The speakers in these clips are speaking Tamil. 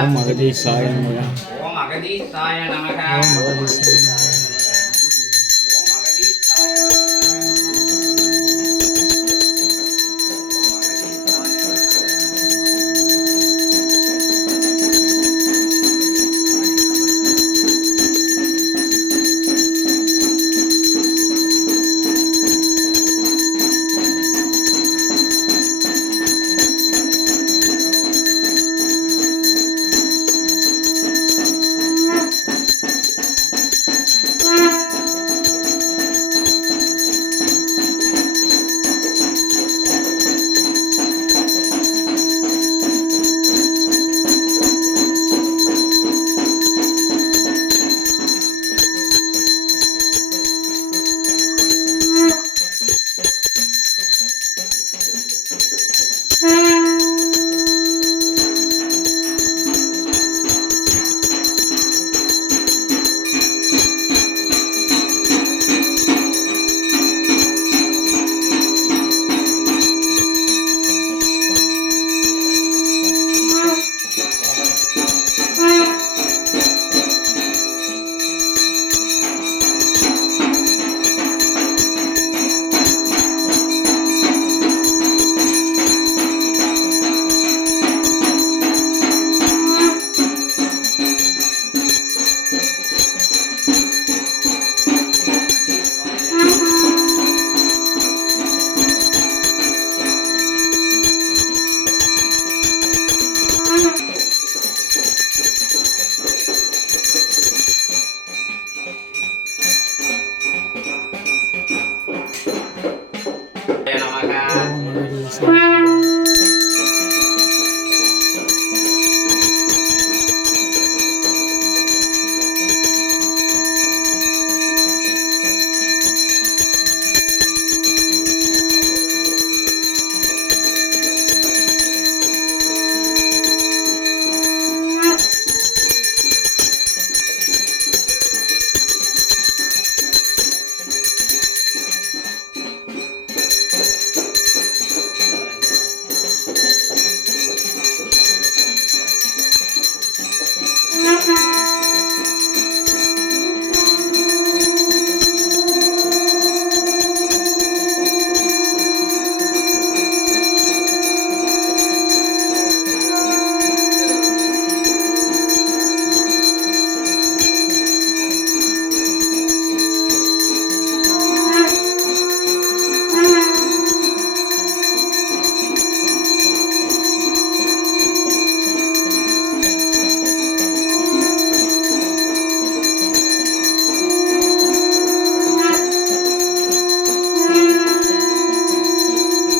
ஓம் அகதீசாய நமக. ஓம் அகதீசாய நமக. ஓம் அகதீசாய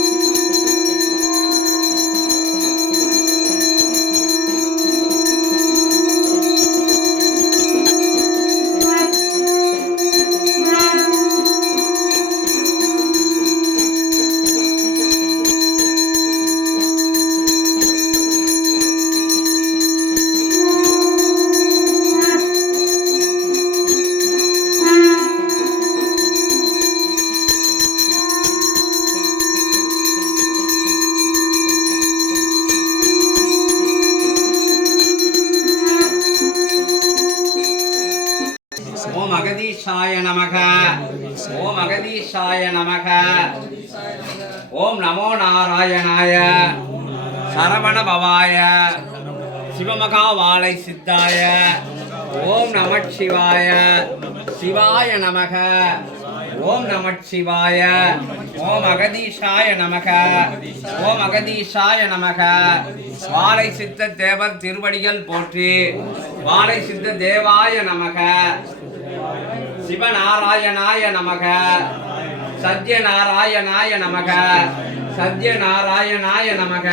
நமக. ஓம் அகதீசாய நமக. ஓம் அகதீசாய நமக. ஓம் நமோ நாராயணாய சரவண பவாய சிவமகா வாழை சித்தாய ஓம் நமச்சிவாய சிவாய நமக. ஓம் நமச்சிவாய. ஓம் அகதீசாய நமக. ஓம் அகதீசாய நமக. வாழை சித்த தேவர் திருவடிகள் போற்றி. வாழை சித்த தேவாய நமக. சிவநாராயணாய நமக. சத்யநாராயணாய நமக. சத்யநாராயணாய நமக.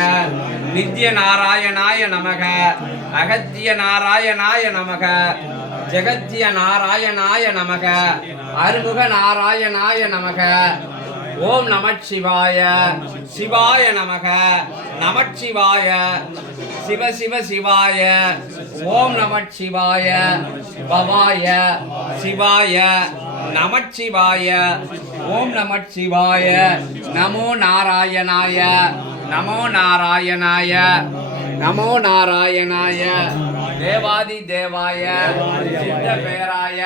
நித்யநாராயணாய நமக. அகத்திய நாராயணாய நமக. ஜெகத்திய நாராயணாய நமக. அருமுக நாராயணாய நமக. ஓம் நமச்சிவாய சிவாய நமக. நமச்சிவாய சிவ சிவ சிவாய. ஓம் நமச்சிவாய பவாய சிவாய நமச்சிவாய. ஓம் நமச்சிவாய. நமோ நாராயணாய. நமோ நாராயணாய. நமோ நாராயணாய தேவாதி தேவாய சித்த பேராய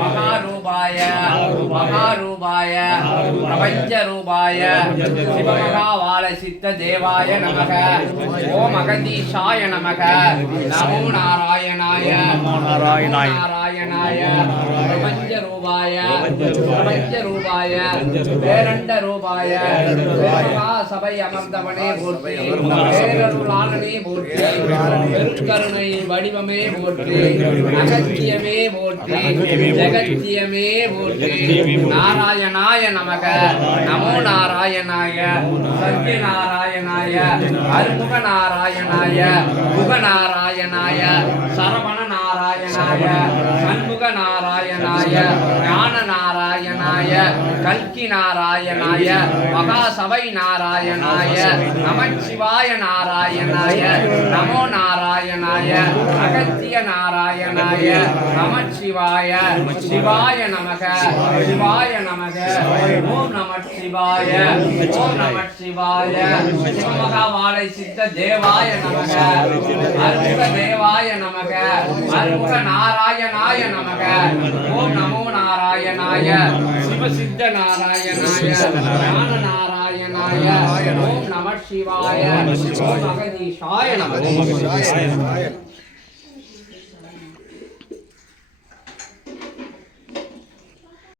மகாரூபாய மகாரூபாய பிரபஞ்ச ரூபாய சிவமகாவால சித்த தேவாய நமக ஓம் அகதீஷாய நமக நமோ நாராயணாய நாராயணாய பிரபஞ்ச ரூபாய பிரபஞ்ச ரூபாய பேரண்ட ரூபாய மகா சபை அமர்ந்தவனே போற்றி பேரருளாளனே போற்றி பெருங்கருணை வடிவமே போற்றி அகத்தியமே போற்றி ஜெகத்தியமே போற்றி நாராயணாய நமக நமோ நாராயணாய சத்ய நாராயணாய அருமுக நாராயணாய முக நாராயணாய சரவண நாராயணாய சண்முக நாராயணாய ஞான நாராயணாய கல்கி நாராயணாய மகாசபை நாராயணாய நமச்சிவாய நாராயணாய நமோ நாராயணாய அகத்திய நாராயணாய நமச்சிவாய சிவாய நமக சிவாய நமக ஓம் நமச்சிவாய ஓம் நமச்சிவாய சிவமகாவாலை சித்த தேவாய நமக அருமுக தேவாய நமக அருமுக நாராயணாய நமக ஓம் நமோ நாராயணாய சிவசித்த நாராயணாய ஞான நாராயணாய ஓம் நம சிவாய ஓம் அகதீஷாய நமக